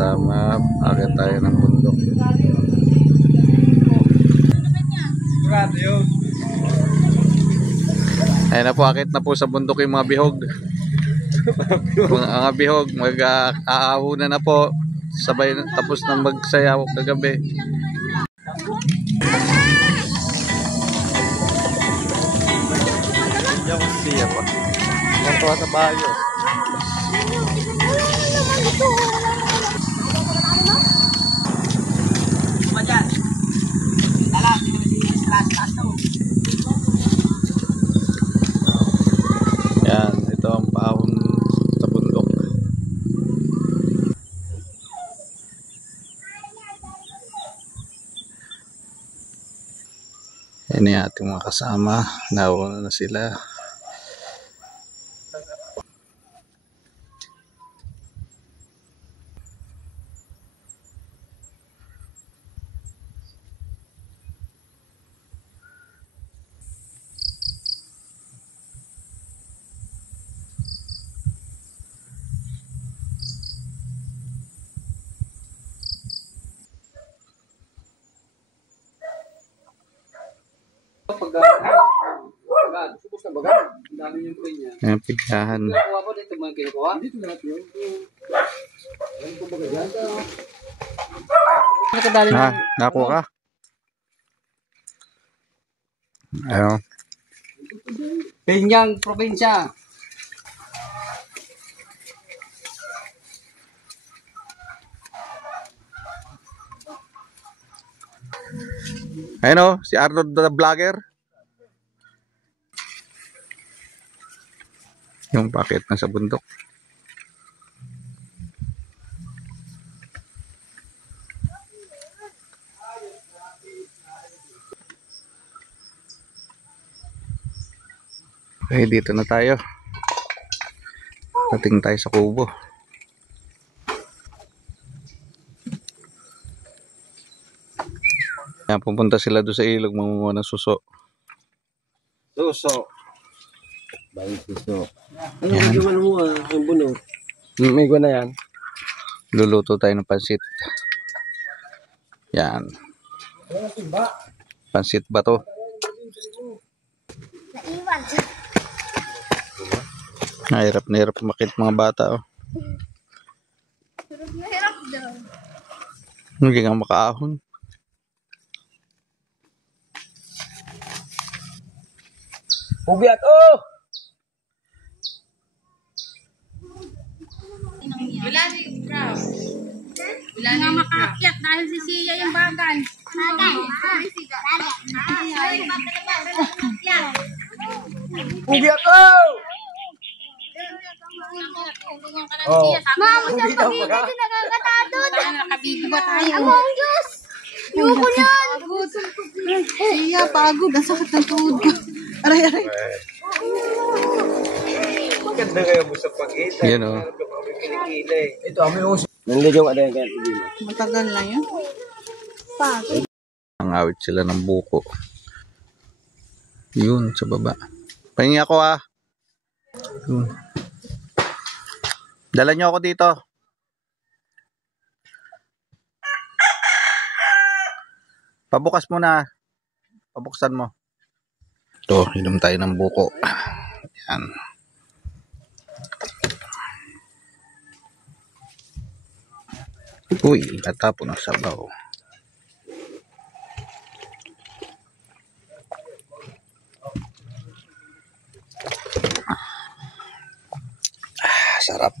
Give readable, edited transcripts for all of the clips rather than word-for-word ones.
kasama, akit tayo ng bundok. Ayun na po, akit na po sa bundok yung mga bihog. Mga bihog, mag-aahaw na po. Sabay tapos na magsayaw kagabi. Diyan siya pa. Ganto sa bayo. Yan, ito ang paahon sa bundok. Yan yung ating mga kasama. Nauna na sila. Ayan, pigyahan. Nakuha ka? Ayun. Pinyang probinsya. Ayun o, si Arnold the Vlogger. Yung pakit na sa bundok. Okay, dito na tayo. Dating tayo sa kubo. Yan, pupunta sila doon sa ilog, mangunguha ng suso. Suso. Bayi suso. Ano yung man mo ang buno? May na yan. Luluto tayo ng pansit. Yan. Pansit ba to? Hirap na hirap makit mga bata. Oh. Hirap na hirap daw. Hindi nga makaahon. Ubiat oh! Wala na yung brown. Wala na makaakyat dahil si Sia yung bagal. Bagal. Ubiat oh! Oh. Mama, siya pag-ibig na nakakatadod. Nakabigo ba tayo? Among Diyos! Yuko niyan! Pagod. Sia, pagod. Ang sakit ng tuhod ko. Aray, aray. Maganda kayo mo sa pag-ita. Yan o. Ito, amoy uso. Nanligaw ka din kaya problema. Matagal na yan. Pagod. Ang awit sila ng buko. Yun, sa baba. Pahingi ako ah. Dala nyo ako dito. Pabukas mo na. Pabuksan mo. Ito, inom tayo ng buko. Yan. Uy, natapon ang sabaw. Sarap.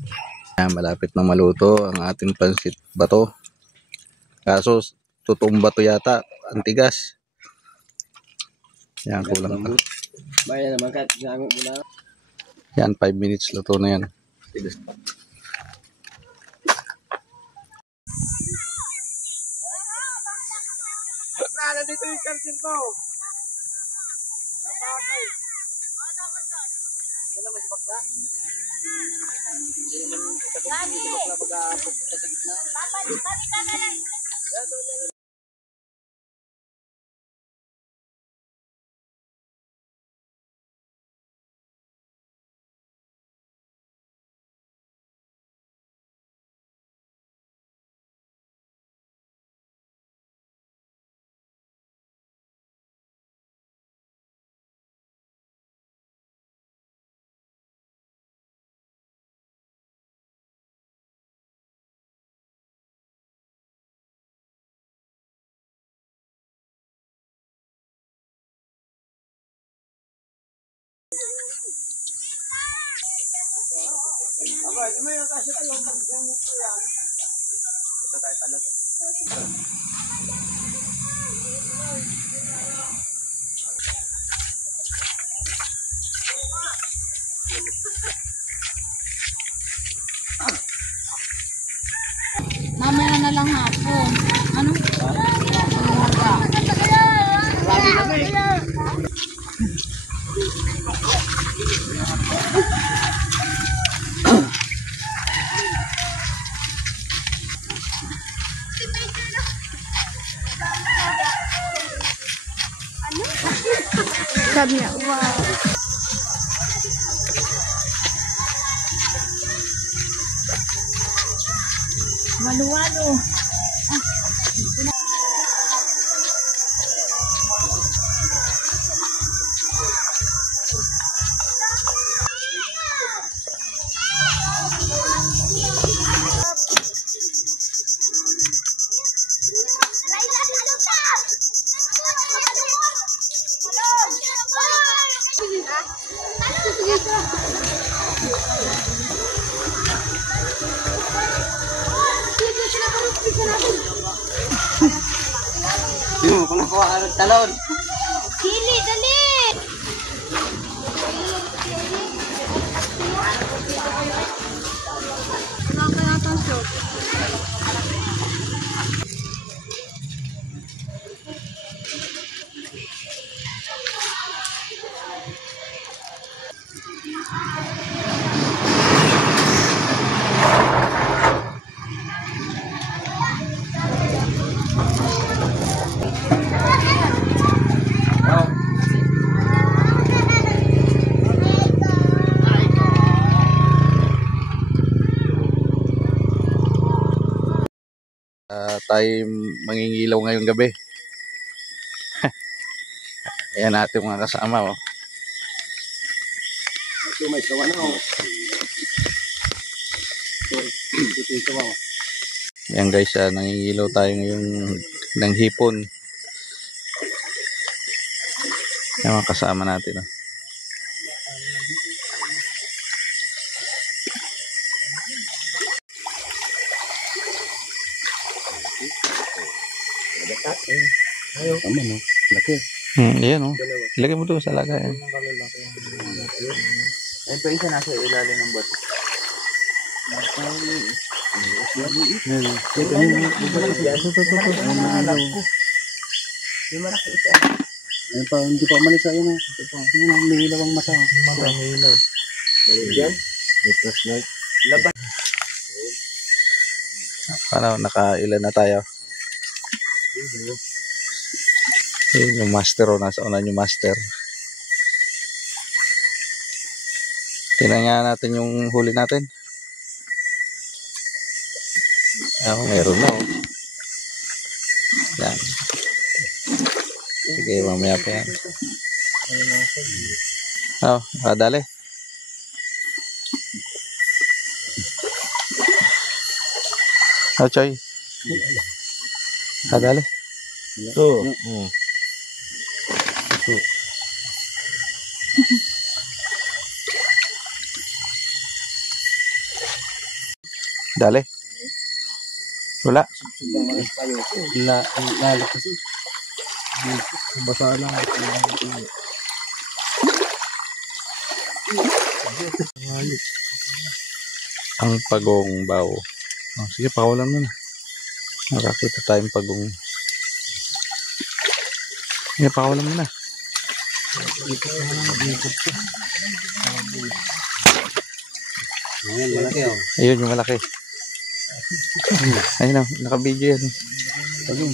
Malapit na maluto ang ating pansit bato. Kaso, totoong bato yata. Ang tigas. Yan, kulang pa. Bayan naman kahit ginamit mo na. Yan, 5 minutes luto na yan. Nandito yung kartil ko. Napakay. Hindi naman si Bakla. Hindi naman si Bakla mag-apunta sa gitna. Papa, Mamaya na lang hapon. Ano? Sabi niya, wow. Walo-walo. Kung nakuha ka ng talon. Sili, dali! Wala kaya itong shot. Tayo mangingilaw ngayong gabi. Ayan natin mga kasama. Oh. Ito may sawa na oh. Ito mo. Ayan guys, nangingilaw tayo ngayong ng hipon. Ayan mga kasama natin. Oh. Ayo. Tama no. Laki. Ayan oh. Ilagay mo doon sa lagay. Ayun pa isa nasa ilalim ng bato. Ayun pa, hindi pa umalis sa yun. Ito pa. Yun, may ilaw ang mata. May ilaw. Yan. Laban. Ano, nakailan na tayo. Yun yung master. Nasa unan yung master. Tingnan nga natin yung huli natin. Meron na oh. Yan. Sige, mamaya pa yan. Kadali. Choy. Kadali. Ito. Dali. Wala. Lalo kasi. Basa lang. Ang pagong bao. Sige, pakawalan mo na. Nakakita tayong pagong. Sige, pakawalan mo na. Ayan, malaki oh. Ayun yung malaki. Ayun na, naka-video yan. Ano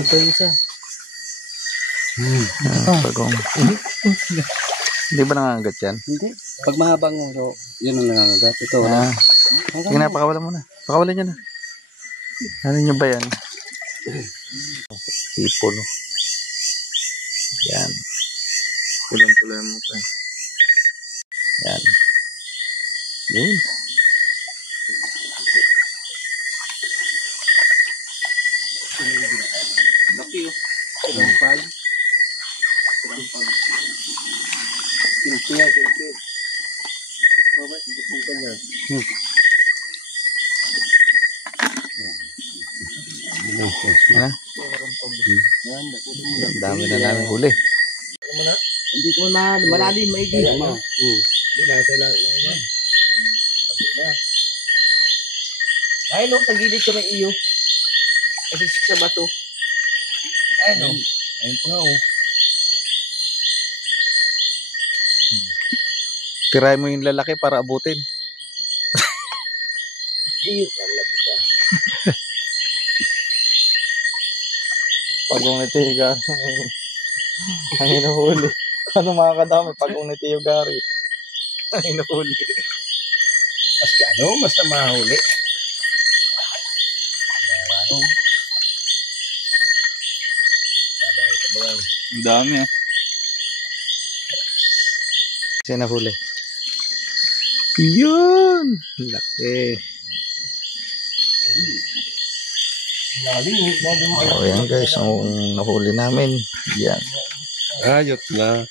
ito isa? Pagong. Hindi ba nangangagat yan? Hindi. Pag mahabang so, yun ang nangangagat. Ito. Sige na, pakawalan mo na. Pakawalan nyo na. Ano nyo ba yan? Hipon. Yan. Pulang-pulang mo pa. Yan. Yun. Laki oh. Pulang pag. Ha? Ang dami na namin huli. Hindi ko na malalim, maigi. Ay, no, tagilid ka may iyo. Kasi sa bato. Ay, no. Ayun pa nga, oh. Tirahin mo yung lalaki para abutin. Iyo ka, labi ka. Pagong ni Tiyo Gary. Ang hinuhuli. Ano makakadami? Pagong ni Tiyo Gary. Ang hinuhuli. Maski ano, basta mahuli. Ang dami ah. Kasi nahuli. Yun! Laki. Lalim mo. O yan guys, ang nahuli namin. Yan. Ayot na.